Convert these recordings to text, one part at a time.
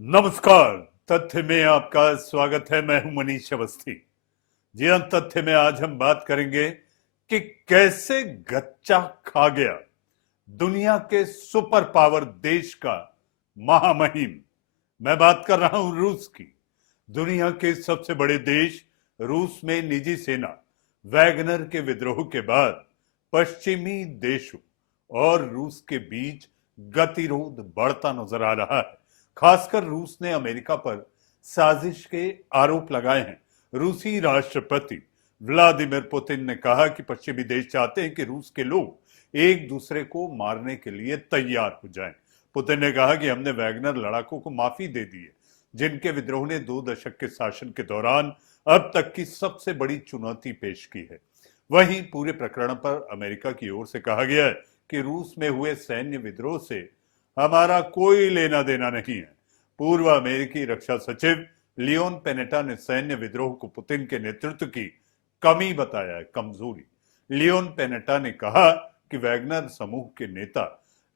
नमस्कार। तथ्य में आपका स्वागत है। मैं हूं मनीष अवस्थी। जी हाँ, तथ्य में आज हम बात करेंगे कि कैसे गच्चा खा गया दुनिया के सुपर पावर देश का महामहिम। मैं बात कर रहा हूं रूस की। दुनिया के सबसे बड़े देश रूस में निजी सेना वैगनर के विद्रोह के बाद पश्चिमी देशों और रूस के बीच गतिरोध बढ़ता नजर आ रहा है। खासकर रूस ने अमेरिका पर साजिश के आरोप लगाए हैं। रूसी राष्ट्रपति व्लादिमीर पुतिन ने कहा कि पश्चिमी देश चाहते हैं कि रूस के लोग एक दूसरे को मारने के लिए तैयार हो जाएं। पुतिन ने कहा कि हमने वैगनर लड़ाकों को माफी दे दी है, जिनके विद्रोह ने 2 दशक के शासन के दौरान अब तक की सबसे बड़ी चुनौती पेश की है। वहीं पूरे प्रकरण पर अमेरिका की ओर से कहा गया है कि रूस में हुए सैन्य विद्रोह से हमारा कोई लेना देना नहीं है। पूर्व अमेरिकी रक्षा सचिव लियोन पेनेटा ने सैन्य विद्रोह को पुतिन के नेतृत्व की कमी बताया है, कमजोरी। लियोन पेनेटा ने कहा कि वैगनर समूह के नेता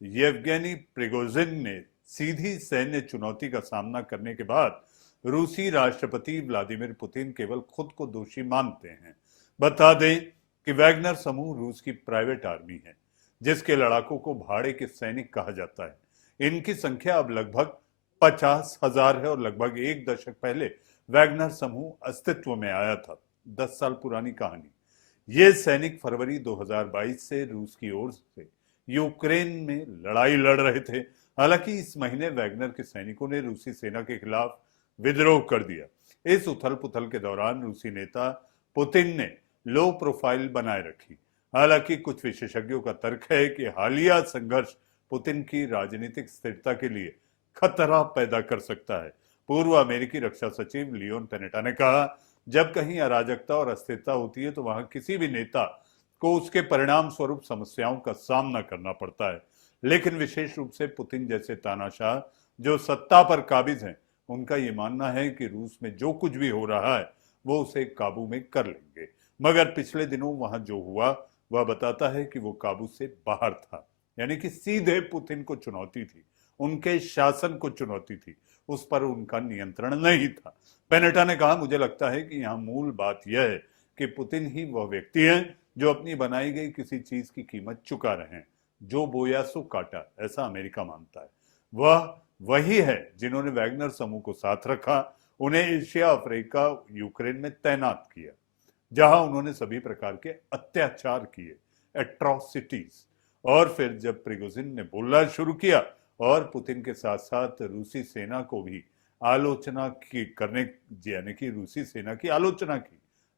येवगेनी प्रिगोजिन ने सीधी सैन्य चुनौती का सामना करने के बाद रूसी राष्ट्रपति व्लादिमीर पुतिन केवल खुद को दोषी मानते हैं। बता दें कि वैगनर समूह रूस की प्राइवेट आर्मी है, जिसके लड़ाकों को भाड़े के सैनिक कहा जाता है। इनकी संख्या अब लगभग 50,000 है और लगभग 1 दशक पहले वैगनर समूह अस्तित्व में आया था। 10 साल पुरानी कहानी। ये सैनिक फरवरी 2022 से रूस की ओर से यूक्रेन में लड़ाई लड़ रहे थे। हालांकि इस महीने वैगनर के सैनिकों ने रूसी सेना के खिलाफ विद्रोह कर दिया। इस उथल पुथल के दौरान रूसी नेता पुतिन ने लो प्रोफाइल बनाए रखी। हालांकि कुछ विशेषज्ञों का तर्क है कि हालिया संघर्ष पुतिन की राजनीतिक स्थिरता के लिए खतरा पैदा कर सकता है। पूर्व अमेरिकी रक्षा सचिव लियोन पेनेटा ने कहा, जब कहीं अराजकता और अस्थिरता होती है तो वहां किसी भी नेता को उसके परिणाम स्वरूप समस्याओं का सामना करना पड़ता है। लेकिन विशेष रूप से पुतिन जैसे तानाशाह जो सत्ता पर काबिज हैं, उनका ये मानना है कि रूस में जो कुछ भी हो रहा है वो उसे काबू में कर लेंगे। मगर पिछले दिनों वहां जो हुआ वह बताता है कि वो काबू से बाहर था। यानी कि सीधे पुतिन को चुनौती थी, उनके शासन को चुनौती थी, उस पर उनका नियंत्रण नहीं था। पेनेटा ने कहा, मुझे लगता है कि यहाँ मूल बात यह है कि पुतिन ही वह व्यक्ति है जो अपनी बनाई गई किसी चीज की कीमत चुका रहे हैं। जो बोया सो काटा, ऐसा अमेरिका मानता है। वह वही है जिन्होंने वैगनर समूह को साथ रखा, उन्हें एशिया, अफ्रीका, यूक्रेन में तैनात किया, जहां उन्होंने सभी प्रकार के अत्याचार किए, एट्रोसिटीज। और फिर जब प्रिगोजिन ने बोलना शुरू किया और पुतिन के साथ साथ रूसी सेना को भी आलोचना की करने यानी कि रूसी सेना की आलोचना की,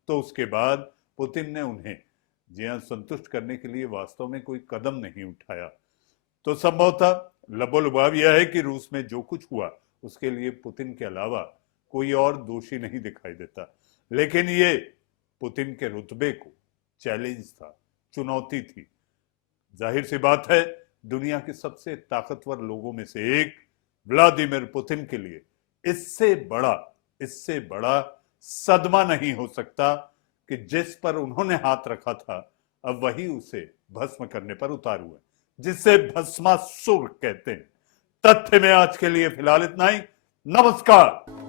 तो उसके बाद पुतिन ने उन्हें संतुष्ट करने के लिए वास्तव में कोई कदम नहीं उठाया। तो संभवतः लबोलुभाव यह है कि रूस में जो कुछ हुआ उसके लिए पुतिन के अलावा कोई और दोषी नहीं दिखाई देता। लेकिन ये पुतिन के रुतबे को चैलेंज था, चुनौती थी। जाहिर सी बात है, दुनिया के सबसे ताकतवर लोगों में से एक व्लादिमीर पुतिन के लिए इससे बड़ा सदमा नहीं हो सकता कि जिस पर उन्होंने हाथ रखा था अब वही उसे भस्म करने पर उतारू है, जिसे भस्मासुर कहते हैं। तथ्य में आज के लिए फिलहाल इतना ही। नमस्कार।